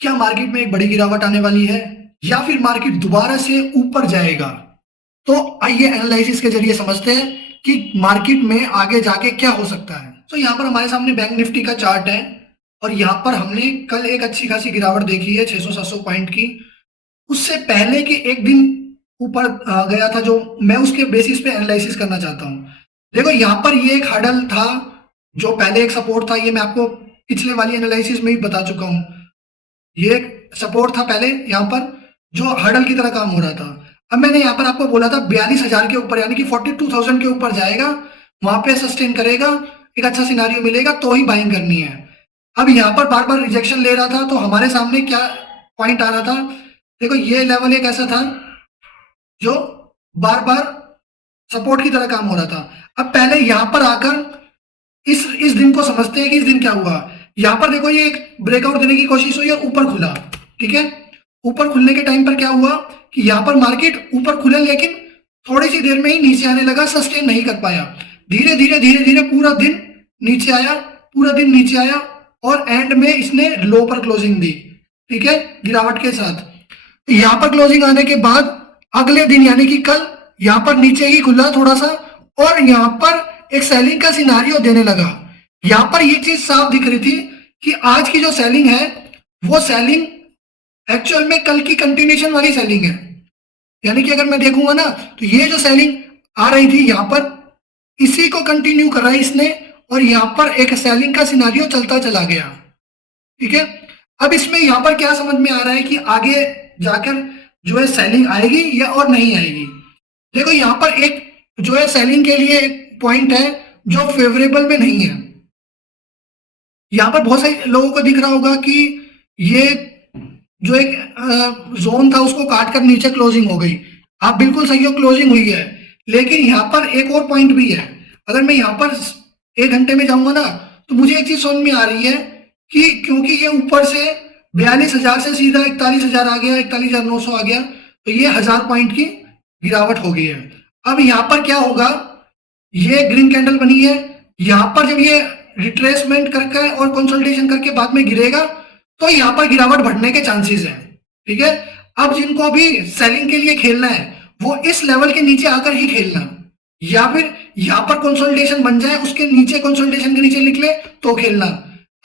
क्या मार्केट में एक बड़ी गिरावट आने वाली है या फिर मार्केट दोबारा से ऊपर जाएगा? तो आइए एनालिसिस के जरिए समझते हैं कि मार्केट में आगे जाके क्या हो सकता है। तो यहाँ पर हमारे सामने बैंक निफ्टी का चार्ट है और यहाँ पर हमने कल एक अच्छी खासी गिरावट देखी है 600-700 पॉइंट की। उससे पहले के एक दिन ऊपर गया था, जो मैं उसके बेसिस पे एनालिसिस करना चाहता हूँ। देखो यहाँ पर ये एक हर्डल था, जो पहले एक सपोर्ट था, ये मैं आपको पिछले वाली एनालिसिस में ही बता चुका हूँ। ये एक सपोर्ट था पहले यहाँ पर, जो हर्डल की तरह काम हो रहा था। अब मैंने यहाँ पर आपको बोला था 42,000 के ऊपर, यानी कि 42,000 के ऊपर जाएगा, वहां पे सस्टेन करेगा, एक अच्छा सिनारियो मिलेगा तो ही बाइंग करनी है। अब यहाँ पर बार बार रिजेक्शन ले रहा था, तो हमारे सामने क्या पॉइंट आ रहा था? देखो ये लेवल एक ऐसा था जो बार बार सपोर्ट की तरह काम हो रहा था। अब पहले यहाँ पर आकर इस दिन को समझते हैं कि इस दिन क्या हुआ। यहाँ पर देखो ये एक ब्रेकआउट देने की कोशिश हुई और ऊपर खुला, ठीक है। ऊपर खुलने के टाइम पर क्या हुआ कि यहाँ पर मार्केट ऊपर खुले, लेकिन थोड़ी सी देर में ही नीचे आने लगा, सस्टेन नहीं कर पाया। धीरे धीरे धीरे धीरे पूरा दिन नीचे आया, पूरा दिन नीचे आया और एंड में इसने लो पर क्लोजिंग दी, ठीक है, गिरावट के साथ। यहाँ पर क्लोजिंग आने के बाद अगले दिन यानी कि कल यहाँ पर नीचे ही खुला थोड़ा सा और यहाँ पर एक सेलिंग का सिनारियो देने लगा। यहाँ पर ये चीज साफ दिख रही थी कि आज की जो सेलिंग है वो सेलिंग एक्चुअल में कल की कंटिन्यूएशन वाली सेलिंग है। यानी कि अगर मैं देखूंगा ना तो ये जो सेलिंग आ रही थी यहाँ पर, इसी को कंटिन्यू कर रहा है इसने और यहाँ पर एक सेलिंग का सिनारियो चलता चला गया, ठीक है। अब इसमें यहाँ पर क्या समझ में आ रहा है कि आगे जाकर जो है सेलिंग आएगी या और नहीं आएगी। देखो यहाँ पर एक जो है सेलिंग के लिए एक पॉइंट है जो फेवरेबल में नहीं है। यहाँ पर बहुत सारे लोगों को दिख रहा होगा कि ये जो एक जोन था उसको काट कर नीचे क्लोजिंग हो गई। आप बिल्कुल सही हो, क्लोजिंग हुई है, लेकिन यहाँ पर एक और पॉइंट भी है। अगर मैं यहाँ पर 1 घंटे में जाऊंगा ना तो मुझे एक चीज समझ में आ रही है कि क्योंकि ये ऊपर से 42,000 से सीधा 41,000 आ गया, 41,900 आ गया, तो ये 1,000 पॉइंट की गिरावट हो गई है। अब यहाँ पर क्या होगा, ये ग्रीन कैंडल बनी है, यहाँ पर जब ये रिट्रेसमेंट करके और कंसोलिडेशन करके बाद में गिरेगा तो यहाँ पर गिरावट बढ़ने के चांसेस हैं, ठीक है। अब जिनको भी सेलिंग के लिए खेलना है वो इस लेवल के नीचे आकर ही खेलना, या फिर यहाँ पर कंसोलिडेशन बन जाए, उसके नीचे कंसोलिडेशन के नीचे निकले तो खेलना।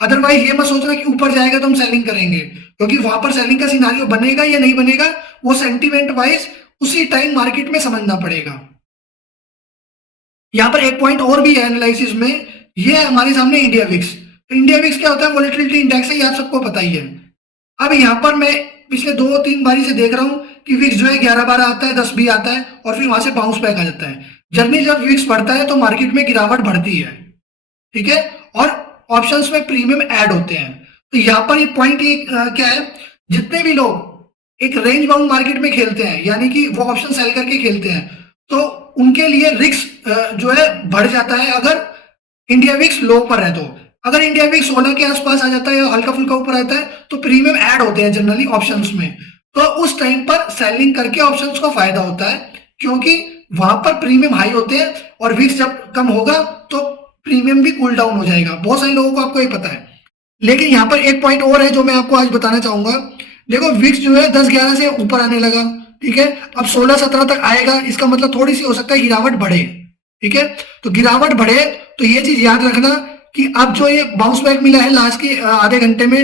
अदरवाइज ये मत सोचना कि ऊपर जाएगा तो हम सेलिंग करेंगे, क्योंकि वहां पर सेलिंग का सिनारियो बनेगा या नहीं बनेगा वो सेंटीमेंट वाइज उसी टाइम मार्केट में समझना पड़ेगा। यहाँ पर एक पॉइंट और भी है एनालिसिस में, ये है हमारे सामने इंडिया विक्स। तो इंडिया विक्स क्या होता है? वोलेटिलिटी इंडेक्स है, ये आप सबको पता ही है। अब यहाँ पर मैं पिछले 2-3 बारी से देख रहा हूँ कि विक्स जो है 11-12 आता है, 10 भी आता है और फिर वहां से बाउंस बैक आ जाता है। जनरली जब विक्स बढ़ता है तो मार्केट में गिरावट बढ़ती है, ठीक है, और ऑप्शंस में प्रीमियम ऐड होते हैं। तो यहाँ पर ये पॉइंट क्या है, जितने भी लोग एक रेंज बाउंड मार्केट में खेलते हैं, यानी कि वो ऑप्शन सेल करके खेलते हैं, तो उनके लिए रिस्क जो है बढ़ जाता है अगर इंडिया विक्स लो पर है। तो अगर इंडिया विक्स 16 के आसपास आ जाता है या हल्का फुल्का ऊपर आता है तो प्रीमियम ऐड होते हैं जनरली ऑप्शंस में, तो उस टाइम पर सेलिंग करके ऑप्शंस को फायदा होता है, क्योंकि वहां पर प्रीमियम हाई होते हैं और विक्स जब कम होगा तो प्रीमियम भी कूल डाउन हो जाएगा। बहुत सारे लोगों को आपको ये पता है। लेकिन यहाँ पर एक पॉइंट और है जो मैं आपको आज बताना चाहूंगा। देखो विक्स जो है 10-11 से ऊपर आने लगा, ठीक है, अब 16-17 तक आएगा, इसका मतलब थोड़ी सी हो सकता है गिरावट बढ़े, ठीक है। तो गिरावट बढ़े तो ये चीज याद रखना कि अब जो ये बाउंस बैक मिला है लास्ट के आधे घंटे में,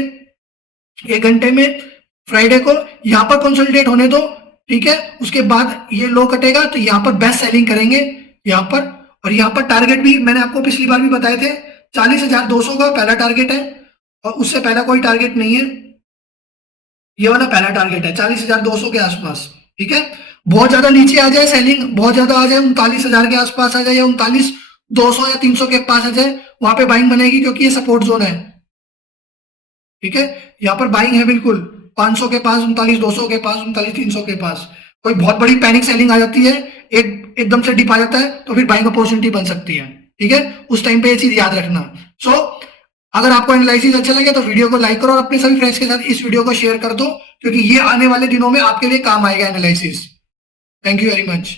1 घंटे में, फ्राइडे को यहाँ पर कंसोलिडेट होने दो, ठीक है। उसके बाद ये लो कटेगा तो यहाँ पर बेस्ट सेलिंग करेंगे यहाँ पर। और यहाँ पर टारगेट भी मैंने आपको पिछली बार भी बताए थे, 40,200 का पहला टारगेट है और उससे पहला कोई टारगेट नहीं है। ये वाला पहला टारगेट है 40,200 के आसपास, ठीक है। बहुत ज्यादा नीचे आ जाए सेलिंग, बहुत ज्यादा आ जाए, 39,000 के आसपास आ जाए या 39,200 या 300 के पास आ जाए, वहां पे बाइंग बनेगी, क्योंकि ये सपोर्ट जोन है, ठीक है। यहाँ पर बाइंग है बिल्कुल 500 के पास, 39,200 के पास, 39,300 के पास। कोई बहुत बड़ी पैनिक सेलिंग आ जाती है, एकदम से डिप आ जाता है तो फिर बाइंग अपॉर्चुनिटी बन सकती है, ठीक है। उस टाइम पे ये चीज याद रखना। सो अगर आपको एनालिसिस अच्छा लगे तो वीडियो को लाइक करो और अपने सभी फ्रेंड्स के साथ इस वीडियो को शेयर कर दो, क्योंकि ये आने वाले दिनों में आपके लिए काम आएगा analysis. Thank you very much.